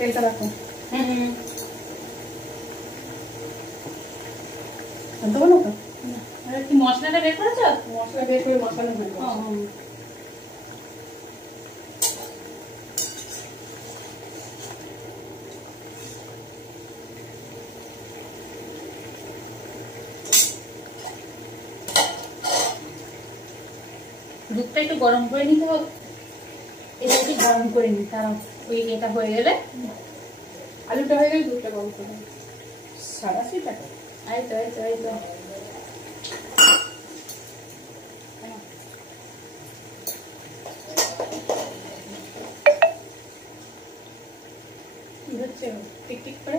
তেলটা রাখো। আনতে বলো তো কি মশলাটা বের করেছো? মশলা বের করে মশলা ভরে দুধটা একটু গরম করে নিতে হবে। এটা একটু গরম করে নিই, তারা ওই এটা হয়ে গেলে আলুটা হয়ে গেলে দুধটা গরম করে নিই। 87 টাকা। এই তো কি হচ্ছে টিক করে?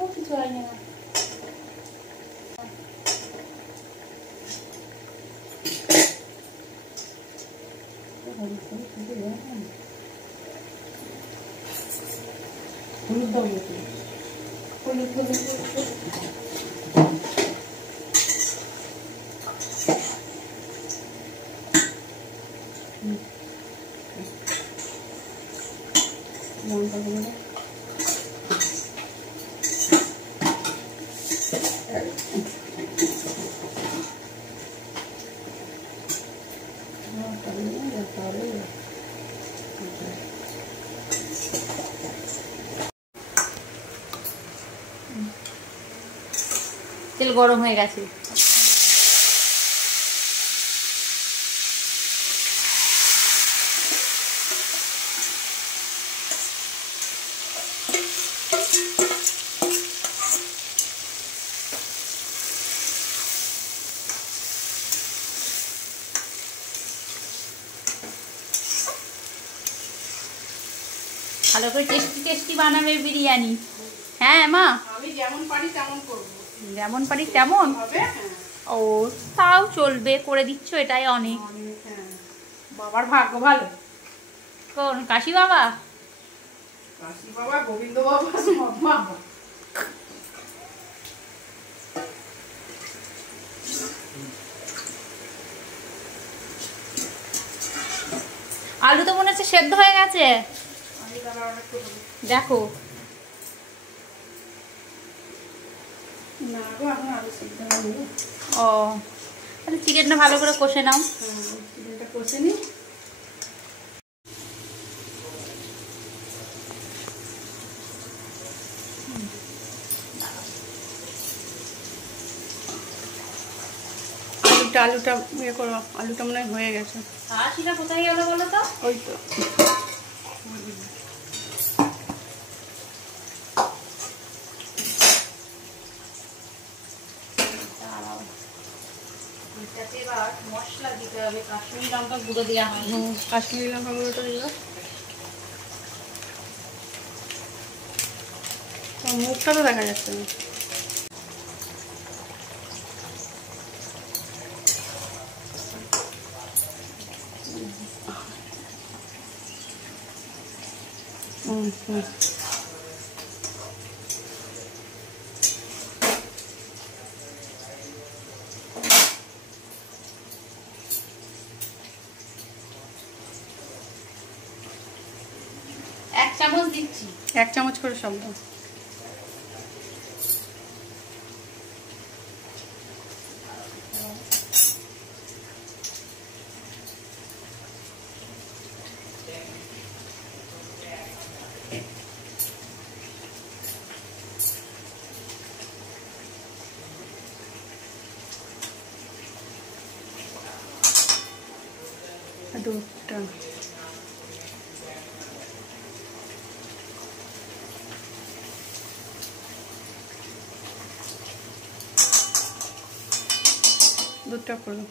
ও কিছু হয়নি না। হলুদ দাও হলুদ লঙ্কা গুঁড়ো তেল গরম হয়ে গেছে। ভালো করে টেস্টি বানাবে বিরিয়ানি। হ্যাঁ মা, আমি যেমন পারি তেমন করব। যেমন পারি তেমন হবে? ও তাও চলবে, করে দিচ্ছ এটাই অনেক। বাবার ভাগ্য ভালো। কোন কাশি বাবা? কাশি বাবা, গোবিন্দ বাবা, সব বাবা। আলু তো মনে হচ্ছে সেদ্ধ হয়ে গেছে। দেখো না গো, এখন আলু সেদ্ধ হয়নি। ও তাহলে চিকেনটা ভালো করে কষে নাও। চিকেনটা কষে নিই। আলুটা ইয়ে করো, আলুটা মনে হয় হয়ে গেছে। হাসিটা কোথায় গেল বলো তো? ওই তো মশলা দিতে হবে, কাশ্মীরি লঙ্কা গুঁড়ো দেওয়া হয়। কাশ্মীরি লঙ্কা গুঁড়োটা দিল। মুখটা তো দেখা যাচ্ছে না। এক চামচ দিচ্ছি। 1 চামচ করে সব দাও। দুধটা করো।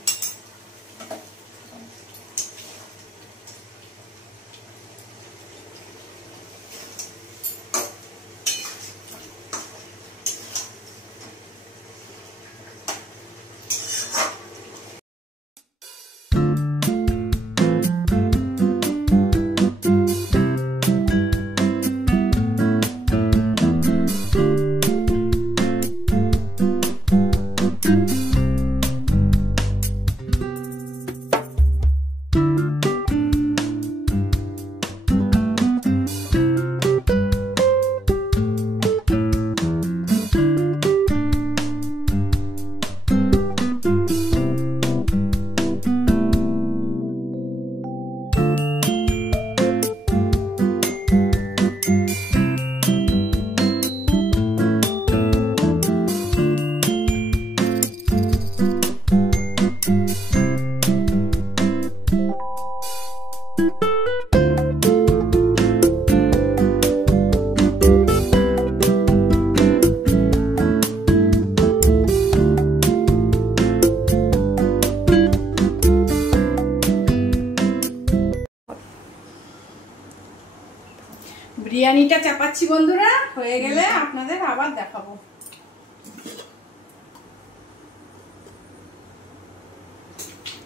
বিরিয়ানিটা চাপাচ্ছি বন্ধুরা, হয়ে গেলে আপনাদের আবার দেখাবো।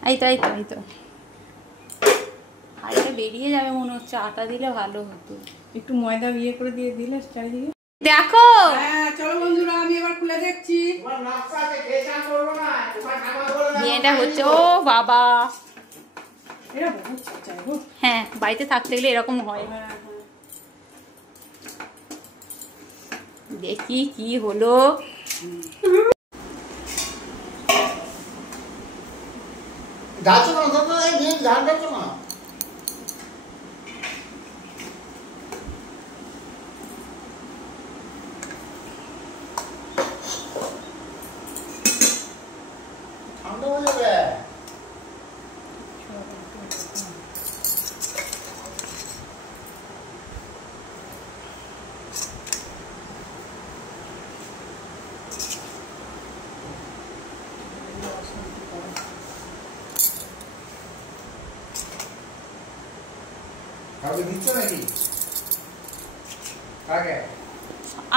এই তো আরে বেরিয়ে যাবে মনে হচ্ছে, আটা দিলে ভালো হতো। একটু ময়দা ইয়ে করে দিয়ে দিলে চারিদিকে। দেখো হ্যাঁ চলো বন্ধুরা, আমি এবার খুলে দেখছি। বিয়েটা হচ্ছে। ও বাবা, এরা বহুত চাই গো। হ্যাঁ বাড়িতে থাকতে গেলে এরকম হয়। দেখি কি হলো।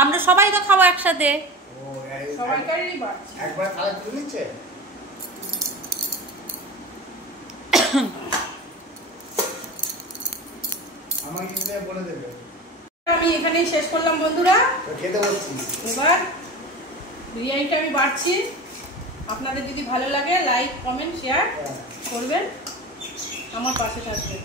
আমরা সবাই তো খাবো একসাথে। সবাইকারই বাড়ছে। একবার থালা তুলে নিচ্ছে। আমাকে কিন্তু বলে দেবে। আমি এখানেই শেষ করলাম বন্ধুরা, খেতে বসছি। এবার বিরিয়ানিটা আমি বাড়ছি। আপনাদের যদি ভালো লাগে লাইক কমেন্ট শেয়ার করবেন, আমার পাশে থাকবেন।